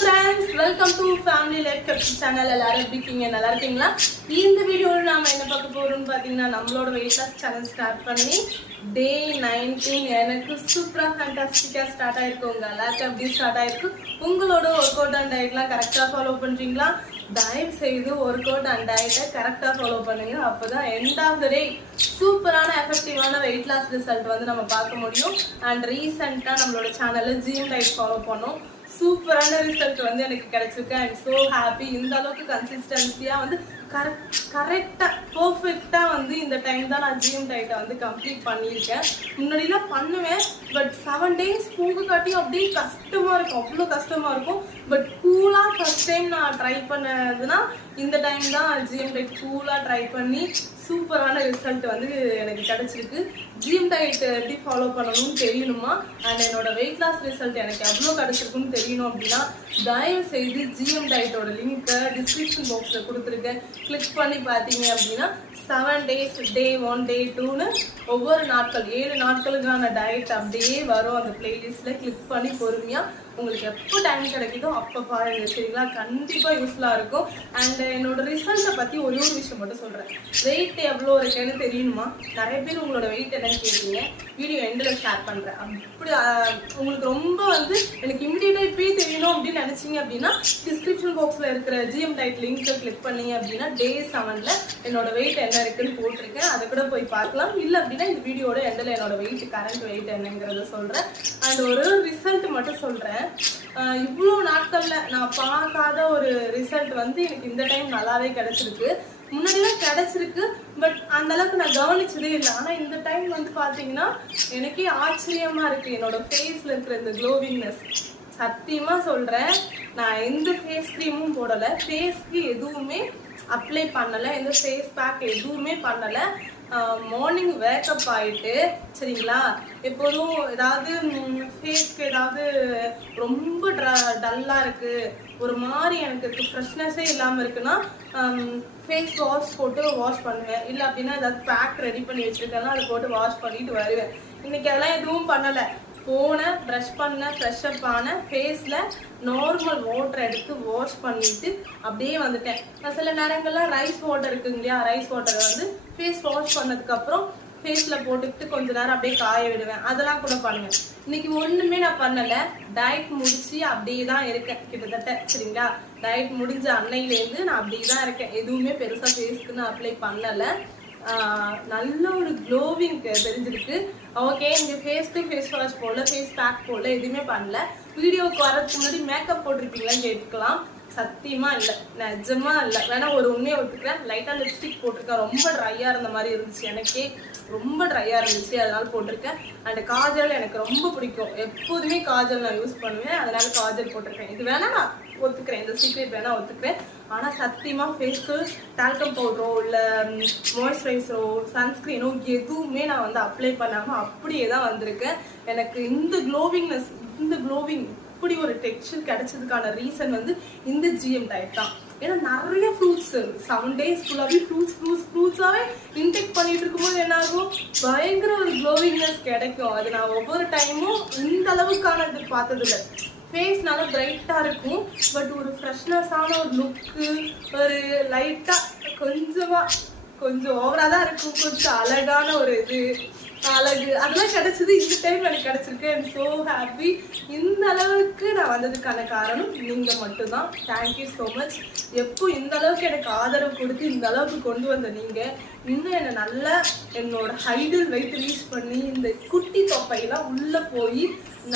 Friends, welcome to family life cups channel. எல்லாரும் எப்படி இருக்கீங்க? நல்லா இருக்கீங்களா? இந்த வீடியோவில் நாம என்ன பார்க்க போறோம்னு பார்த்தீங்கன்னா, நம்மளோட வெயிட் லாஸ் சேனல் ஸ்டார்ட் பண்ணி டே 19 எனக்கு சூப்பரா ஃபேண்டாஸ்டிக்கா ஸ்டார்ட் ஆயிருக்குங்க. எல்லாருக்கும் எப்படி ஸ்டார்ட் ஆயிருக்கு? உங்களோட ஒர்க் அவுட் அண்ட் டயட்லாம் கரெக்டா ஃபாலோ பண்றீங்களா? தயவு செய்து ஒர்க் அவுட் அண்ட் டயட்டை கரெக்டா ஃபாலோ பண்ணுங்க. அப்பதான் எண்ட் ஆஃப் த டே சூப்பரான எஃபெக்டிவான வெயிட் லாஸ் ரிசல்ட் வந்து நம்ம பார்க்க முடியும். அண்ட் ரீசெண்டா நம்மளோட சேனல்ல ஜிஎம் டயட் ஃபாலோ பண்ணோம். சூப்பரான ரிசல்ட் வந்து எனக்கு கிடைச்சிருக்கு. I am so happy. இந்த அளவுக்கு கன்சிஸ்டன்சியா வந்து கரெக்டா பர்ஃபெக்டா வந்து இந்த டைம் தான் நான் ஜிஎம் டயட்டை வந்து கம்ப்ளீட் பண்ணியிருக்கேன். முன்னாடிலாம் பண்ணுவேன், பட் 7 days போக காட்டி அப்படியே கஷ்டமா இருக்கும், அவ்வளோ கஷ்டமா இருக்கும். பட் கூலா ஃபர்ஸ்ட் டைம் நான் ட்ரை பண்ணதுன்னா இந்த டைம் தான் ஜிஎம் டயட் கூலா ட்ரை பண்ணி சூப்பரான ரிசல்ட் வந்து எனக்கு கிடைச்சிருக்கு. ஜிஎம் டயட் எப்படி ஃபாலோ பண்ணணும்னு தெரியணுமா, அண்ட் என்னோட வெயிட் லாஸ் ரிசல்ட் எனக்கு எவ்வளோ கிடைச்சிருக்குன்னு தெரியணும் அப்படின்னா தயவு செய்து ஜிஎம் டயட்டோட லிங்க்கை டிஸ்கிரிப்ஷன் பாக்ஸில் கொடுத்துருக்கேன். கிளிக் பண்ணி பார்த்தீங்க அப்படின்னா 7 days, டே 1, டே 2ன்னு ஒவ்வொரு நாட்கள் 7 நாட்களுக்கான டயட் அப்படியே வரும். அந்த பிளேலிஸ்ட்ல கிளிக் பண்ணி பொறுமையா உங்களுக்கு எப்போ டைம் கிடைக்குதோ அப்போ பாருங்க, சரிங்களா? கண்டிப்பாக யூஸ்ஃபுல்லாக இருக்கும். அண்ட் என்னோட ரிசல்ட்டை பற்றி ஒரு விஷயம் மட்டும் சொல்கிறேன். வெயிட் எவ்வளோ இருக்குன்னு தெரியணுமா? நிறைய பேர் உங்களோட வெயிட் என்னன்னு கேட்குறீங்க. வீடியோ எண்டில் ஷேர் பண்ணுறேன். அப்படி உங்களுக்கு ரொம்ப வந்து எனக்கு இமிடியேட்டாக இப்பயே தெரியணும் அப்படின்னு நினச்சிங்க அப்படின்னா டிஸ்கிரிப்ஷன் பாக்ஸில் இருக்கிற ஜிஎம் டயட் லிங்க்கை கிளிக் பண்ணீங்க அப்படின்னா டே 7ல் என்னோட வெயிட் என்ன இருக்குன்னு போட்டிருக்கேன். அதை கூட போய் பார்க்கலாம். இல்லை அப்படின்னா இந்த வீடியோட எண்டில் என்னோட வெயிட் கரண்ட் வெயிட் என்னங்கிறத சொல்கிறேன். அண்ட் ஒரு ரிசல்ட் மட்டும் சொல்கிறேன். இவ்வளோ நாட்கள்ல நான் பார்க்காத ஒரு ரிசல்ட் வந்து எனக்கு இந்த டைம் நல்லாவே கிடைச்சிருக்கு. முன்னாடிலாம் கிடைச்சிருக்கு, பட் அந்த அளவுக்கு நான் கவனிச்சதே இல்லை. ஆனா இந்த டைம் வந்து பாத்தீங்கன்னா எனக்கே ஆச்சரியமா இருக்கு என்னோட ஃபேஸ்ல இருக்கிற இந்த க்ளோவிங்னஸ். சத்தியமா சொல்றேன், நான் எந்த ஃபேஸ் க்ரீமும் போடல, ஃபேஸ்க்கு எதுவுமே அப்ளை பண்ணல, எந்த ஃபேஸ் பேக் எதுவுமே பண்ணல. மார்னிங் வேக்கப் ஆகிட்டு, சரிங்களா, எப்போதும் ஏதாவது ஃபேஸ்க்கு ஏதாவது ரொம்ப டல்லாக இருக்குது, ஒரு மாதிரி எனக்கு ஃப்ரெஷ்னஸே இல்லாமல் இருக்குன்னா ஃபேஸ் வாஷ் போட்டு வாஷ் பண்ணுவேன். இல்லை அப்படின்னா ஏதாவது பேக் ரெடி பண்ணி வச்சுருக்கேன்னா அதை போட்டு வாஷ் பண்ணிட்டு வருவேன். இன்னைக்கு அதெல்லாம் எதுவும் பண்ணலை. போனேன், ப்ரஷ் பண்ணேன், ஃப்ரெஷ்அப் ஆனேன், ஃபேஸில் நார்மல் வாட்டர் எடுத்து வாஷ் பண்ணிட்டு அப்படியே வந்துட்டேன். நான் சில நேரங்கள்லாம் ரைஸ் வாட்டர் இருக்குங்க இல்லையா, ரைஸ் வாட்டரை வந்து ஃபேஸ் வாஷ் பண்ணதுக்கப்புறம் ஃபேஸில் போட்டுக்கிட்டு கொஞ்ச நேரம் அப்படியே காய விடுவேன். அதெல்லாம் கூட பண்ணுவேன். இன்னைக்கு ஒன்றுமே நான் பண்ணலை. டயட் முடிச்சு அப்படியே தான் இருக்கேன் கிட்டத்தட்ட, சரிங்களா? டயட் முடிஞ்ச அன்னையிலேருந்து நான் அப்படியே தான் இருக்கேன். எதுவுமே பெருசாக ஃபேஸ்க்கு நான் அப்ளை பண்ணலை. நல்ல ஒரு க்ளோவிங் தெரிஞ்சிருக்கு. ஓகே, இங்கே ஃபேஸ்க்கு ஃபேஸ் வாஷ் போடல, ஃபேஸ் பேக் போடல, எதுவுமே பண்ணல. வீடியோவுக்கு வரதுக்கு முன்னாடி மேக்கப் போட்டிருப்பீங்களான்னு கேட்டுக்கலாம். சத்தியமா இல்லை, நிஜமா இல்லை. வேணா ஒரு உண்மையை ஒத்துக்கிறேன். லைட்டாக லிப்ஸ்டிக் போட்டிருக்கேன். ரொம்ப ட்ரையாக இருந்த மாதிரி இருந்துச்சு, எனக்கே ரொம்ப ட்ரையாக இருந்துச்சு, அதனால போட்டிருக்கேன். அண்ட் காஜல் எனக்கு ரொம்ப பிடிக்கும், எப்போதுமே காஜல் நான் யூஸ் பண்ணுவேன், அதனால காஜல் போட்டிருக்கேன். இது வேணா நான் ஒத்துக்கிறேன், இந்த சீக்ரெட் வேணா ஒத்துக்கிறேன். ஆனால் சத்தியமாக ஃபேஸ்க்கு டால்கம் பவுடரோ இல்லை மாய்ஸ்சரைசரோ சன்ஸ்க்ரீனோ எதுவுமே நான் வந்து அப்ளை பண்ணாமல் அப்படியே தான் வந்திருக்கேன். எனக்கு இந்த க்ளோவிங்னஸ், இந்த க்ளோவிங் இப்படி ஒரு டெக்ஸ்சர் கிடைச்சதுக்கான ரீசன் வந்து இந்த ஜிஎம் டயட் தான். ஏன்னா நிறைய ஃப்ரூட்ஸ் 7 days ஃபுல்லாகவே ஃப்ரூட்ஸாகவே இன்டேக் பண்ணிட்டு இருக்கும்போது என்ன ஆகும், பயங்கர ஒரு க்ளோவிங்னஸ் கிடைக்கும். அது நான் ஒவ்வொரு டைமும் இந்த அளவுக்கானது பார்த்ததில்லை. ஃபேஸ் நல்லா பிரைட்டாக இருக்கும், பட் ஒரு ஃப்ரெஷ்னஸான ஒரு லுக்கு, ஒரு லைட்டாக கொஞ்சம் ஓவராக தான் இருக்கும், கொஞ்சம் அழகான ஒரு இது அழகு அதெல்லாம் கிடைச்சது இந்த டைம் எனக்கு கிடைச்சிருக்கு. I am so happy. இந்த அளவுக்கு நான் வந்ததுக்கான காரணம் நீங்க மட்டும்தான். Thank you so much. எப்போ இந்த அளவுக்கு எனக்கு ஆதரவு கொடுத்து இந்த அளவுக்கு கொண்டு வந்த நீங்க இன்னும் என்னை நல்லா என்னோட ஹைடில் வெயிட் ரீச் பண்ணி இந்த குட்டி தொப்பையெல்லாம் உள்ள போய்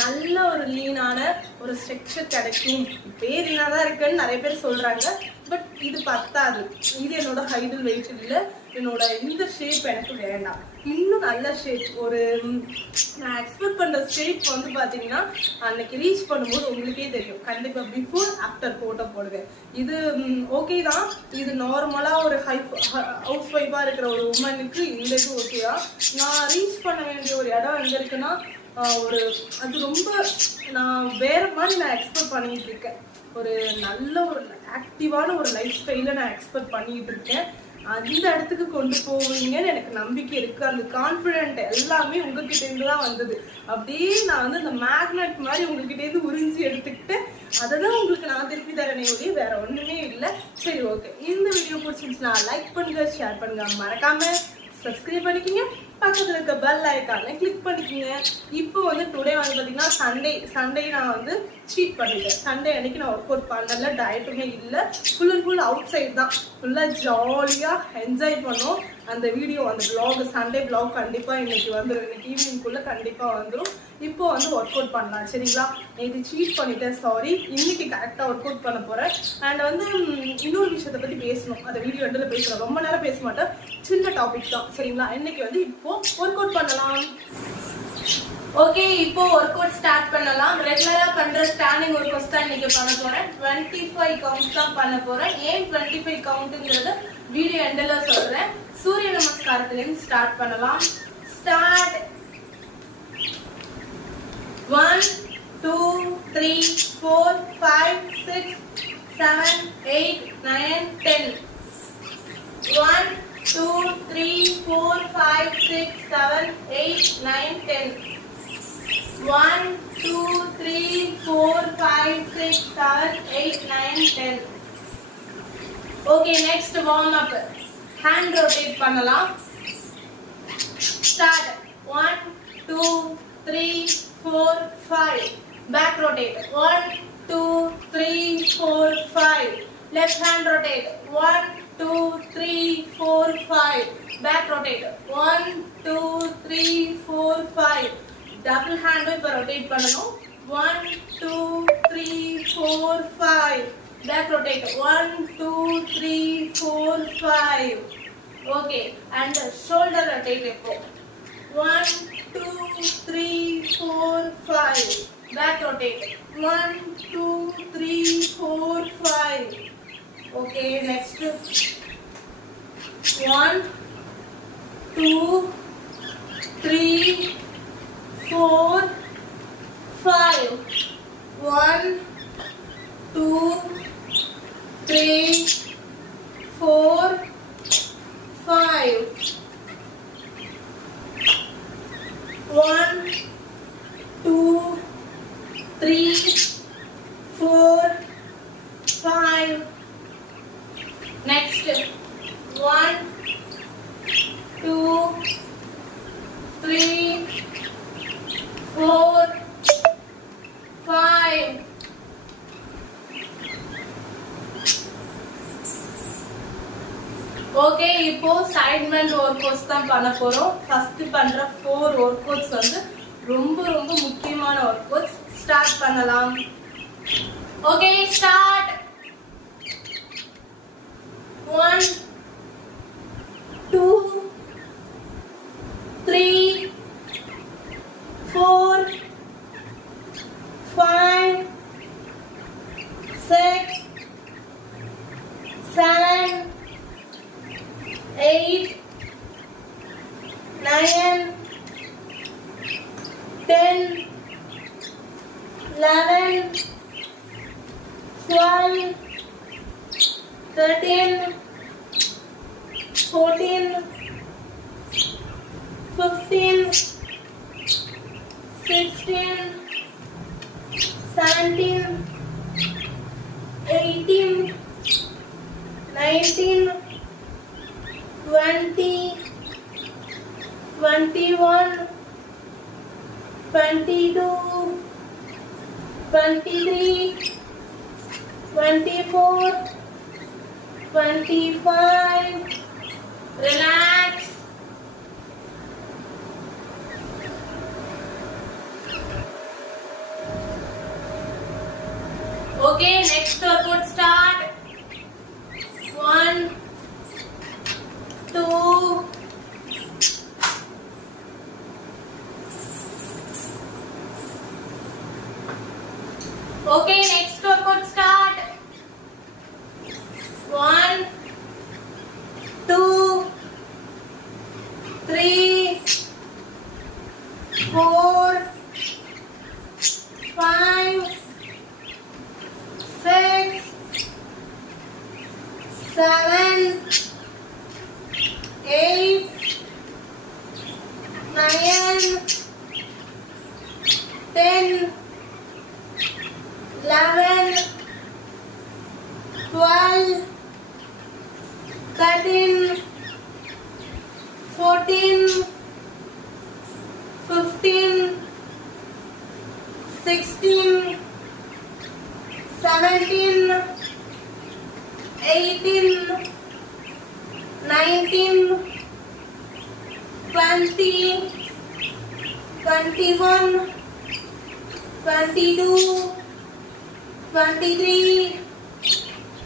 நல்ல ஒரு லீனான ஒரு ஸ்ட்ரக்சர் கிடைக்கும். பேர் தான் இருக்குன்னு நிறைய பேர் சொல்றாங்க, பட் இது பத்தாது. இது என்னோட ஹைடில் வெயிட் இல்லை, என்னோட இந்த ஷேப் எனக்கு வேண்டாம். இன்னும் நல்ல ஷேப், ஒரு நான் எக்ஸ்பெக்ட் பண்ற ஷேப் வந்து பாத்தீங்கன்னா அன்னைக்கு ரீச் பண்ணும்போது உங்களுக்கே தெரியும். கண்டிப்பா பிஃபோர் ஆஃப்டர் போட்டோ போடுவேன். இது ஓகே தான், இது நார்மலா ஒரு ஹவுஸ் ஒய்ஃபா இருக்கிற ஒரு உமனுக்கு இந்த இது ஓகேவா. நான் ரீச் பண்ண வேண்டிய ஒரு இடம் எங்க இருக்குன்னா ஒரு அது ரொம்ப நான் வேற மாதிரி நான் எக்ஸ்பெக்ட் பண்ணிட்டு இருக்கேன். ஒரு நல்ல ஒரு ஆக்டிவான ஒரு லைஃப் ஸ்டைல நான் எக்ஸ்பெக்ட் பண்ணிட்டு இருக்கேன். அந்த இடத்துக்கு கொண்டு போவீங்கன்னு எனக்கு நம்பிக்கை இருக்கு. அந்த கான்ஃபிடென்ட் எல்லாமே உங்ககிட்ட இருந்து தான் வந்தது. அப்படியே நான் வந்து அந்த மேக்னெட் மாதிரி உங்ககிட்ட இருந்து உறிஞ்சி எடுத்துக்கிட்டு அதுதான் உங்களுக்கு நான் திருப்பி தரனே ஒழிய வேற ஒண்ணுமே இல்லை. சரி ஓகே, இந்த வீடியோ பிடிச்சிருந்துச்சுன்னா லைக் பண்ணுங்க, ஷேர் பண்ணுங்க, மறக்காம சப்ஸ்கிரைப் பண்ணிக்கிங்க, பக்கத்தில் இருக்க பெல் ஐக்கானை கிளிக் பண்ணிக்கிங்க. இப்போ வந்து டுடே வந்து பார்த்தீங்கன்னா சண்டே நான் வந்து சீட் பண்ணிட்டேன். சண்டே அன்னைக்கு நான் ஒர்க் அவுட் பண்ணல, டயட்டுமே இல்லை, full and full outside தான், ஃபுல்லாக ஜாலியாக என்ஜாய் பண்ணோம். அந்த வீடியோ அந்த vlog சண்டே vlog கண்டிப்பாக இன்னைக்கு வந்துடும், இன்னைக்கு ஈவினிங்குள்ளே கண்டிப்பாக வந்துடும். இப்போ வந்து ஒர்க் அவுட் பண்ணலாம் சரிங்களா. இது சீட் பண்ணிட்டேன், சாரி. இன்னைக்கு கரெக்டாக ஒர்க் அவுட் பண்ண போகிறேன். அண்ட் வந்து இன்னொரு விஷயத்தை பற்றி பேசணும், அந்த வீடியோ எண்டில் பேசுகிறேன், ரொம்ப நேரம் பேச மாட்டேன், சின்ன டாபிக் தான் சரிங்களா. இன்னைக்கு வந்து இப்போ ஒர்க் அவுட் பண்ணலாம். ஓகே, இப்போ ஒர்க் அவுட் ஸ்டார்ட் பண்ணலாம். ரெகுலரா பண்ற ஸ்டாண்டிங் ஒர்க் அவுட்ஸ் தான் இன்னைக்கு பண்ண போறேன். 25 கவுண்ட்ஸ் தான் பண்ண போறேன். ஏன் 25 கவுண்ட்ங்கிறது வீடியோ எண்ட்ல சொல்றேன். சூரிய நமஸ்காரத்துல இருந்து ஸ்டார்ட் பண்ணலாம். Start. 1 2 3 4 5 6 7 8 9 10. 1 2 3 4 5 6 7 8 9 10. 1 2 3 4 5 6 7 8 9 10. Okay, next warm up. Hand rotate பண்ணலாம். Start. 1 2 3 4 5. Back rotate. 1 2 3 4 5. Left hand rotate. 1 2 3 4 5. Back rotate. 1 2 3 4 5. Double hand இப்போ rotate பண்ணணும். 1 2 3 4 5. Back rotate. 1 2 3 4 5. Okay, and shoulder rotate இப்போ. 1 2 3 4 5. Back rotate. 1 2 3 4 5. Okay, next 1 2 3 4 5. 1 2 3 4 5. 1 2 3 4 5. Next 1 2 3 4 5. Okay, இப்போ side bend work outs தான் பண்ண போறோம். First பண்ற 4 work outs வந்து ரொம்ப ரொம்ப முக்கியமான ஒர்க் அவுட்ஸ். ஸ்டார்ட் பண்ணலாம். Okay, start. 1 2 3 4 5 6 7 8 9 10 11 12 13 14 15 16 17 18 19 20 21 22 23 24 25. Relax. Okay, next workout start. 1 2 Okay, next workout start. 1 2 3 4 5 6 7 8 9 10 11 12, 13, 14, 15, 16, 17, 18, 19, 20, 21, 22, 23,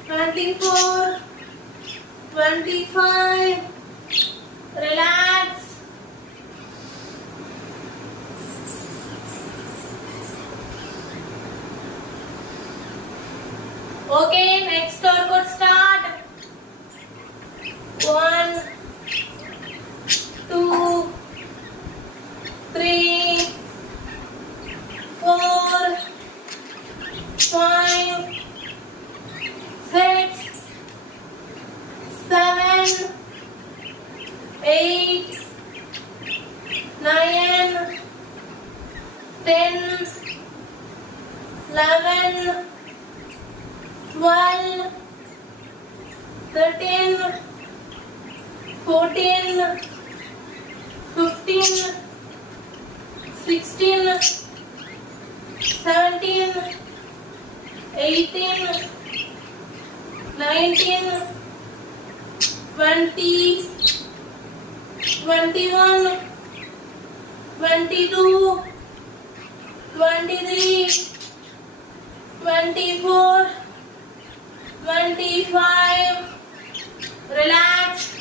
24, 25. Relax. Okay, next workout start. 1, 2, 3, 4, 5, 6, 7, 8, 9, 10, 11, 12, 13, 14, 15, 16, 17, 18, 19, 20, 21, 22, 23, 24, 25. Relax.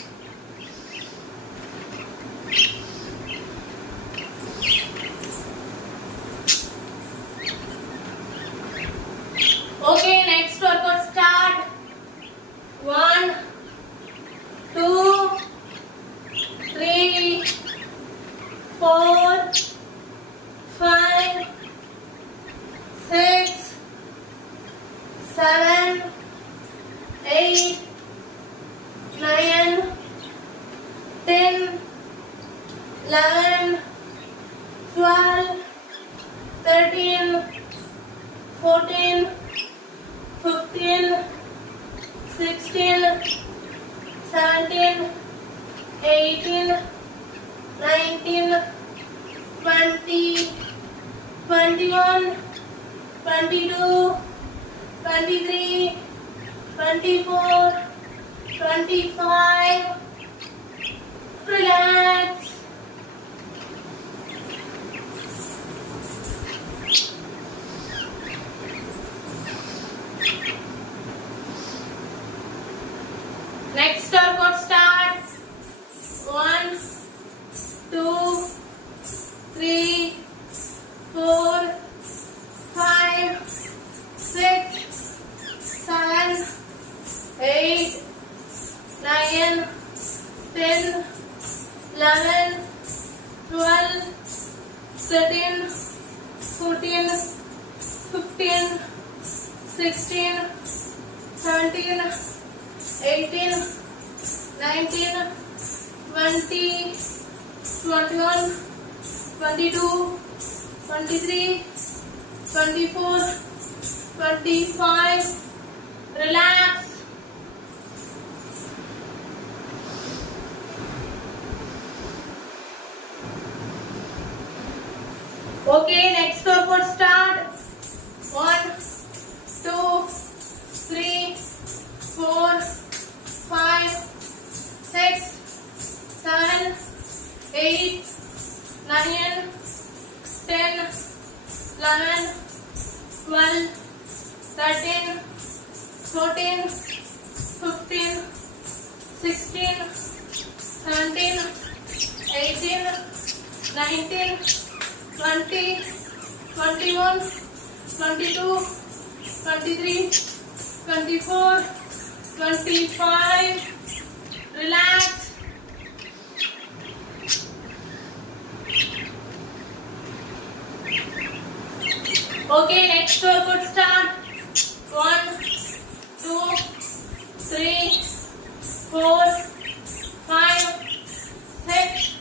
Okay, next workout start. 1, 2, 3, 4, 5, 6, 7, 8, 9, 10, 11, 12, 13, 14, 15, 16, 17, 18, 19, 20, 21, 22, 23, 24, 25. Relax. Next workout starts. 1, 2, 3, 4, 5, 6, 7, 8, 9, 10, 11, 12, 13, 14, 15, 16, 17, 18, 19, 20, 21, 22, 23, 24, 25. Relax. Okay, next workout start. 1, 2, 3, 4, 5, 6, 7, 8, 9, 10, 11, 12, 13, 14, 15, 16, 17, 18, 19, 20, 21, 22, 23, 24, 25. Relax. Okay, next workout start. 1, 2, 3, 4, 5, 6,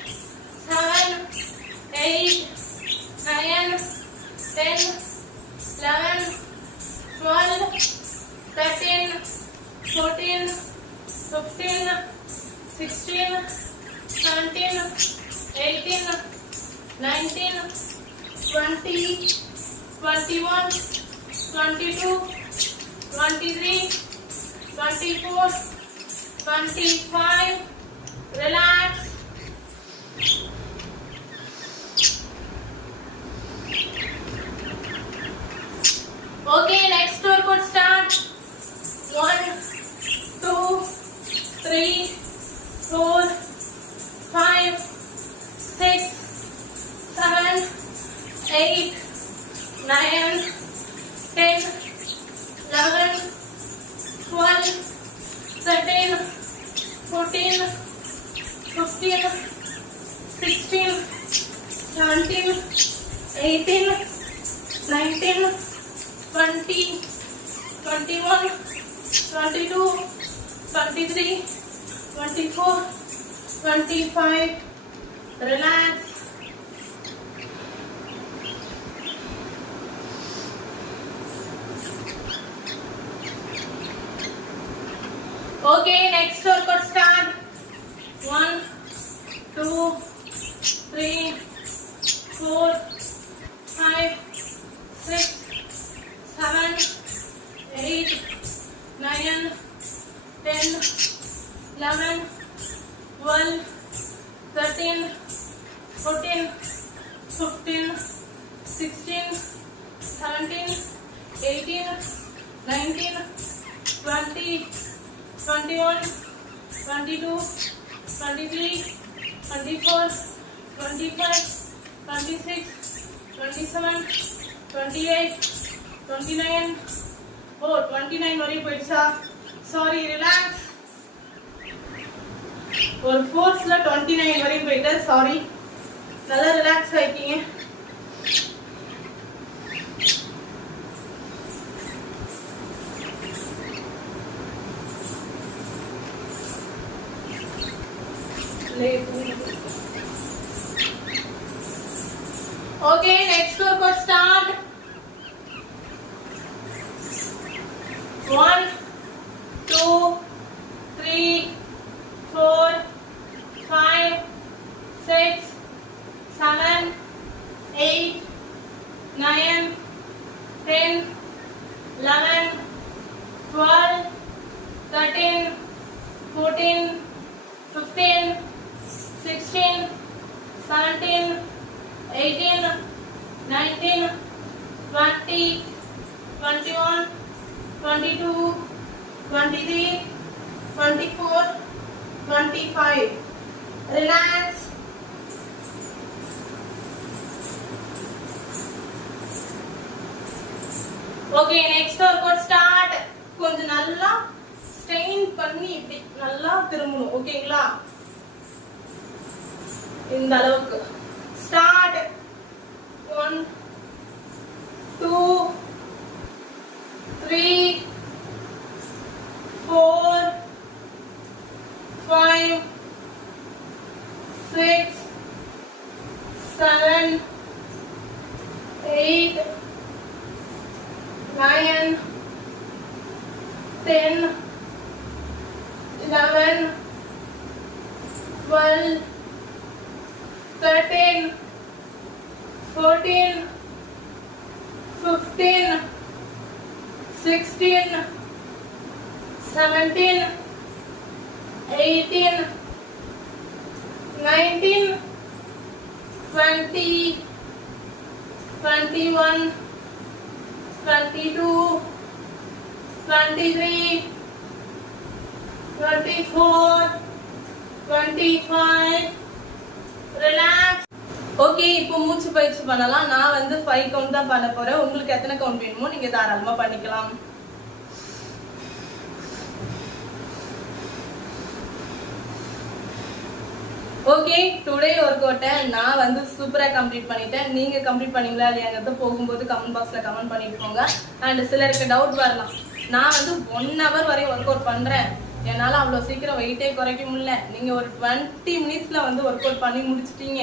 7, 8, 9, 10, 11, 12, 13, 14, 15, 16, 17, 18, 19, 20, 21, 22, 23, 24, 25. Relax. Okay, next workout start. 1, 2, 3, 4, 5, 6, 7, 8, 9, 10, 11, 12, 13, 14, 15, 16, 17, 18, 19, 20, 21, 22, 23, 24, 25. Relax. Okay, next workout start. 1, 2, 3, 4, 5, 6, 7, 8, 9, 10, 11, 12, 13, 14, 15, 16, 17, 18, 19, 20, 21, 22, 23, 24, 25, 26, 27, 28, 29. Oh, 29 வரை போயிடுச்சா? Sorry, relax. ஒரு ஃபோர்ஸ்ல 29 வரை போயிட்டு sorry. நல்லா relax ஆயிட்டீங்க. Okay, next workout start. 1, 2, 3, 4, 5, 6, 7, 8, 9, 10, 11, 12, 13, 14, 15, 16, 17, 18, 19, 20, 21, 22, 23, 24, 25. Relax. Okay, next workout start. கொஞ்சம் நல்லா strain பண்ணி இப்படி நல்லா திரும்பணும். ஓகேங்களா? இந்த அளவுக்கு. ஸ்டார்ட். 1, 2, 3, 4, 5, 6, 7, 8, 9, 10, 11, 12, 13, 14, 15, 16, 17, 18, 19, 20, 21, 22, 23, 24, 25. Relax. ஓகே, இப்போ மூச்சு பயிற்சி பண்ணலாம். நான் வந்து 5 கவுண்ட் தான் பண்ண போறேன். உங்களுக்கு எத்தனை கவுண்ட் வேணுமோ நீங்க தாராளமா பண்ணிக்கலாம். ஓகே, டுடே ஒர்க் நான் வந்து சூப்பரா கம்ப்ளீட் பண்ணிட்டேன். நீங்க கம்ப்ளீட் பண்ணீங்களா இல்லையாங்கிறத போகும்போது கமெண்ட் பாக்ஸ்ல கமெண்ட் பண்ணிட்டு போங்க. அண்ட் சிலருக்கு டவுட் வரலாம், நான் வந்து 1 hour வரை ஒர்க் அவுட் பண்றேன், என்னால அவ்வளவு சீக்கிரம் வெயிட்டே குறைக்க முடியல, நீங்க ஒரு 20 minutesல வந்து ஒர்க் அவுட் பண்ணி முடிச்சிட்டீங்க,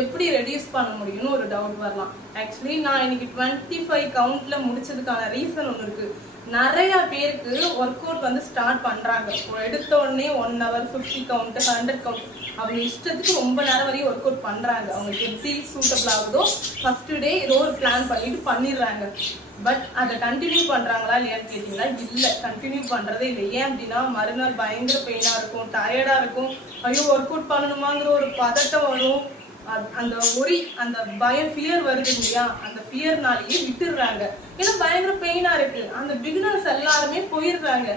எப்படி ரெடியூஸ் பண்ண முடியும்னு ஒரு டவுட் வரலாம். ஆக்சுவலி நான் இன்னைக்கு 25 கவுண்ட்ல முடிச்சதுக்கான ரீசன் ஒன்று இருக்கு. நிறைய பேருக்கு ஒர்க் அவுட் வந்து ஸ்டார்ட் பண்றாங்க. எடுத்த உடனே 1 hour 50 கவுண்ட் 100 கவுண்ட் அவங்க இஷ்டத்துக்கு ரொம்ப நேரம் வரையும் ஒர்க் அவுட் பண்றாங்க. அவங்களுக்கு எப்படி சூட்டபிள் ஆகுதோ ஃபர்ஸ்ட் டே ஏதோ ஒரு பிளான் பண்ணிட்டு பண்ணிடுறாங்க. பட் அதை கண்டினியூ பண்றாங்களா இல்லையான்னு கேட்டீங்கன்னா இல்ல, கண்டினியூ பண்றதே இல்லை. ஏன் அப்படின்னா மறுநாள் பயங்கர பெயினா இருக்கும், டயர்டா இருக்கும், ஐயோ ஒர்க் அவுட் பண்ணணுமாங்கிற ஒரு பதட்டம் வரும், அந்த ஒரி அந்த பயம் ஃபியர் வருது இல்லையா, அந்த ஃபியர்னாலேயே விட்டுடுறாங்க. ஏன்னா பயங்கர பெயினா இருக்கு. அந்த பிகினர்ஸ் எல்லாருமே போயிடுறாங்க.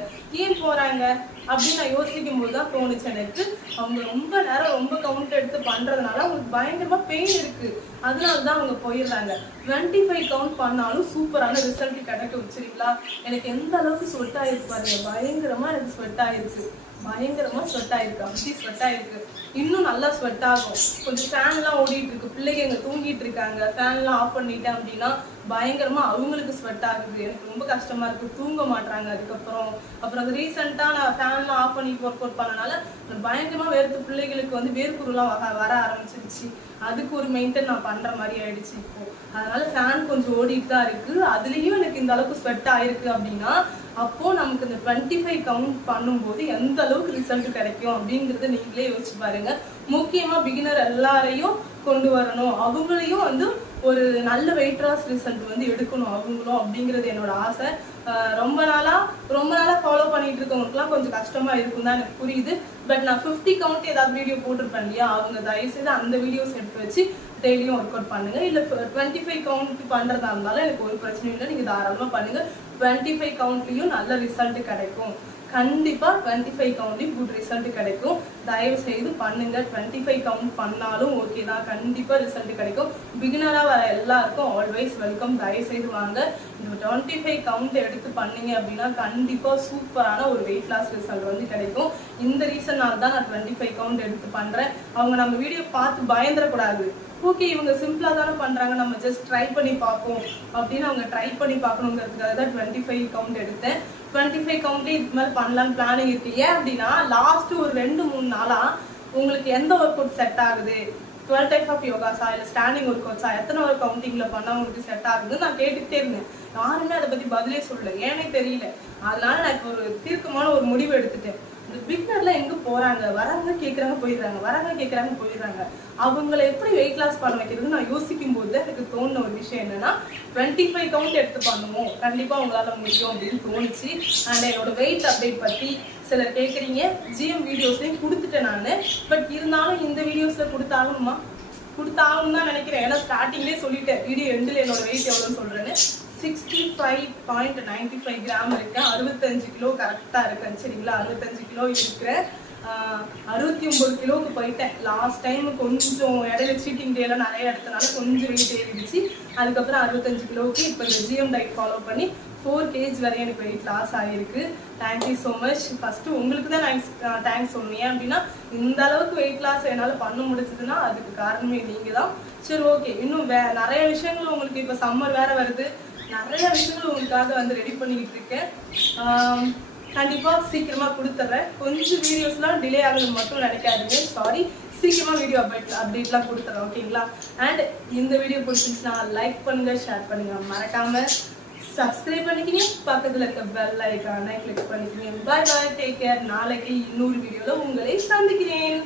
ஏன் போறாங்க அப்படின்னு நான் யோசிக்கும் போதுதான் தோணுச்சு எனக்கு, அவங்க ரொம்ப நேரம் ரொம்ப கவுண்ட் எடுத்து பண்றதுனால அவங்களுக்கு பயங்கரமா பெயின் இருக்கு, அதனாலதான் அவங்க போயிடுறாங்க. 25 கவுண்ட் பண்ணாலும் சூப்பரான ரிசல்ட் கிடைக்கும். சரிங்களா, எனக்கு எந்த அளவுக்கு ஸ்வெட் ஆயிருக்கு பாருங்க, பயங்கரமா எனக்கு ஸ்வெட் ஆயிருக்கு, பயங்கரமா ஸ்வெட் ஆயிருக்கு, அப்படி ஸ்வெட் ஆயிருக்கு. இன்னும் நல்லா ஸ்வெட் ஆகும். கொஞ்சம் ஃபேன் எல்லாம் ஓடிட்டு இருக்கு, பிள்ளைங்க எங்க தூங்கிட்டு இருக்காங்க, ஃபேன் எல்லாம் ஆஃப் பண்ணிட்டேன் அப்படின்னா பயங்கரமா அவங்களுக்கு ஸ்வெட் ஆகுது. எனக்கு ரொம்ப கஷ்டமா இருக்கு, தூங்க மாட்டாங்க. அப்புறம் அது ரீசெண்டா நான் ஃபேன் எல்லாம் ஆஃப் பண்ணிட்டு ஒர்க் அவுட் பண்ணனால பயங்கரமா வேர்த்து பிள்ளைகளுக்கு வந்து வேர்க்குருலாம் வர ஆரம்பிச்சிருச்சு. அதுக்கு ஒரு மெயின்டைன் நான் பண்ற மாதிரி ஆயிடுச்சு இப்போ. அதனால ஃபேன் கொஞ்சம் ஓடிட்டு தான் இருக்கு. அதுலயும் எனக்கு இந்த அளவுக்கு ஸ்வெட் ஆயிருக்கு அப்படின்னா அப்போ நமக்கு இந்த 25 கவுண்ட் பண்ணும்போது எந்த அளவுக்கு ரிசல்ட் கிடைக்கும் அப்படிங்கறத நீங்களே யோசிச்சு பாருங்க. முக்கியமா பிகினர் எல்லாரையும் கொண்டு வரணும், அவங்களையும் வந்து ஒரு நல்ல வெயிட் லாஸ் ரிசல்ட் வந்து எடுக்கணும் அவங்களும் அப்படிங்கிறது என்னோட ஆசை. ரொம்ப நாளா ஃபாலோ பண்ணிட்டு இருக்கவங்களுக்குலாம் கொஞ்சம் கஷ்டமா இருக்கும் தான் எனக்கு புரியுது. பட் நான் 50 கவுண்ட் ஏதாவது வீடியோ போட்டிருப்பேன் இல்லையா, அவங்க தயவுசெய்து அந்த வீடியோஸ் எடுத்து வச்சு டெய்லியும் ஒர்க் அவுட் பண்ணுங்க. இல்ல 25 கவுண்ட் பண்றதா இருந்தாலும் எனக்கு ஒரு பிரச்சனையும் இல்லை, நீங்க தாராளமா பண்ணுங்க. 25 கவுண்ட்லயும் நல்ல ரிசல்ட் கிடைக்கும். கண்டிப்பா 25 கவுண்ட்லயும் குட் ரிசல்ட் கிடைக்கும். தயவு செய்து பண்ணுங்க. 25 கவுண்ட் பண்ணாலும் ஓகே தான், கண்டிப்பா ரிசல்ட் கிடைக்கும். பிகினரா வர எல்லாருக்கும் ஆல்வேஸ் வெல்கம். தயவு செய்து வாங்க, இந்த 25 கவுண்ட் எடுத்து பண்ணீங்க அப்படின்னா கண்டிப்பா சூப்பரான ஒரு வெயிட் லாஸ் ரிசல்ட் வந்து கிடைக்கும். இந்த ரீசன்னால தான் நான் 25 கவுண்ட் எடுத்து பண்றேன். அவங்க நம்ம வீடியோ பார்த்து பயந்துடக்கூடாது. ஓகே இவங்க சிம்பிளா தானே பண்றாங்க, நம்ம ஜஸ்ட் ட்ரை பண்ணி பார்ப்போம் அப்படின்னு அவங்க ட்ரை பண்ணி பார்க்கணுங்கிறதுக்காக தான் 25 கவுண்ட் எடுத்தேன். 25 கவுண்ட்லேயே இதுக்கு மேலே பண்ணலான்னு பிளானிங் இருக்கு. ஏன் அப்படின்னா லாஸ்ட் ஒரு 2-3 நாளா உங்களுக்கு எந்த ஒர்க் அவுட் செட் ஆகுது, 12 டைப் ஆஃப் யோகாஸா இல்லை ஸ்டாண்டிங் ஒர்க் அவுட்ஸா, எத்தனை ஒரு கவுண்டிங்ல பண்ணா உங்களுக்கு செட் ஆகுதுன்னு நான் கேட்டுக்கிட்டே இருந்தேன். யாருமே அதை பத்தி பதிலே சொல்லல, ஏனே தெரியல. அதனால நான் இப்போ ஒரு தீர்க்கமான ஒரு முடிவு எடுத்துட்டேன். இந்த பிகினர்ல எங்க போறாங்க, வராங்க கேட்கறாங்க போயிடுறாங்க, வராங்க கேட்கறாங்க போயிடுறாங்க. அவங்களை எப்படி வெயிட் லாஸ் பண்ண வைக்கிறதுன்னு நான் யோசிக்கும் போது எனக்கு தோணுன ஒரு விஷயம் என்னன்னா 25 கவுண்ட் எடுத்து பண்ணுவோம், கண்டிப்பா உங்களால முடியும் அப்படின்னு தோணுச்சு. அண்ட் என்னோட வெயிட் அப்டேட் பத்தி சிலர் கேட்குறீங்க, ஜிஎம் வீடியோஸ்லையும் கொடுத்துட்டேன் நான். பட் இருந்தாலும் இந்த வீடியோஸ்ல கொடுத்தாகணுமா, கொடுத்தாகணும் தான் நினைக்கிறேன். ஏன்னா ஸ்டார்டிங்லேயே சொல்லிட்டேன் வீடியோ எண்டில் என்னோட வெயிட் எவ்வளோன்னு சொல்றேன்னு. 65.95 கிராம் இருக்கேன், 65 கிலோ கரெக்டா இருக்கேன். சரிங்களா, 65 கிலோ இருக்கிறேன். 69 கிலோவுக்கு போயிட்டேன். லாஸ்ட் டைம் கொஞ்சம் இடையில சீட்டிங் டேலாம் நிறைய எடுத்தனால கொஞ்சம் வெயிட் ஏறிடுச்சு. அதுக்கப்புறம் 65 கிலோவுக்கு இப்போ இந்த ஜிஎம் டயட் ஃபாலோ பண்ணி 4 kg வரை எனக்கு வெயிட் லாஸ் ஆகிருக்கு. Thank you so much. ஃபஸ்ட்டு உங்களுக்கு தான் நான் தேங்க்ஸ் சொல்லுவேன். அப்படின்னா இந்த அளவுக்கு வெயிட் லாஸ் என்னால் பண்ண முடிச்சதுன்னா அதுக்கு காரணமே நீங்கள் தான். சரி ஓகே, இன்னும் நிறைய விஷயங்கள் உங்களுக்கு இப்போ சம்மர் வேறு வருது, நிறைய விஷயங்கள் உங்களுக்காக வந்து ரெடி பண்ணிக்கிட்டு இருக்கேன். கண்டிப்பாக சீக்கிரமாக கொடுத்துட்றேன். கொஞ்சம் வீடியோஸ்லாம் டிலே ஆகுது மட்டும் நினைக்காதீங்க, சாரி. சீக்கிரமாக வீடியோ அப்டேட்லாம் கொடுத்துட்றேன், ஓகேங்களா. அண்ட் இந்த வீடியோ பிடிச்சிருந்துச்சுன்னா லைக் பண்ணுங்கள், ஷேர் பண்ணுங்கள், மறக்காமல் சப்ஸ்கிரைப் பண்ணிக்கிங்க, பக்கத்தில் இருக்க பெல் ஐக்கானை கிளிக் பண்ணிக்கிங்க. பாய் பாய், டேக் கேர். நாளைக்கு இன்னொரு வீடியோவில் உங்களை சந்திக்கிறேன்.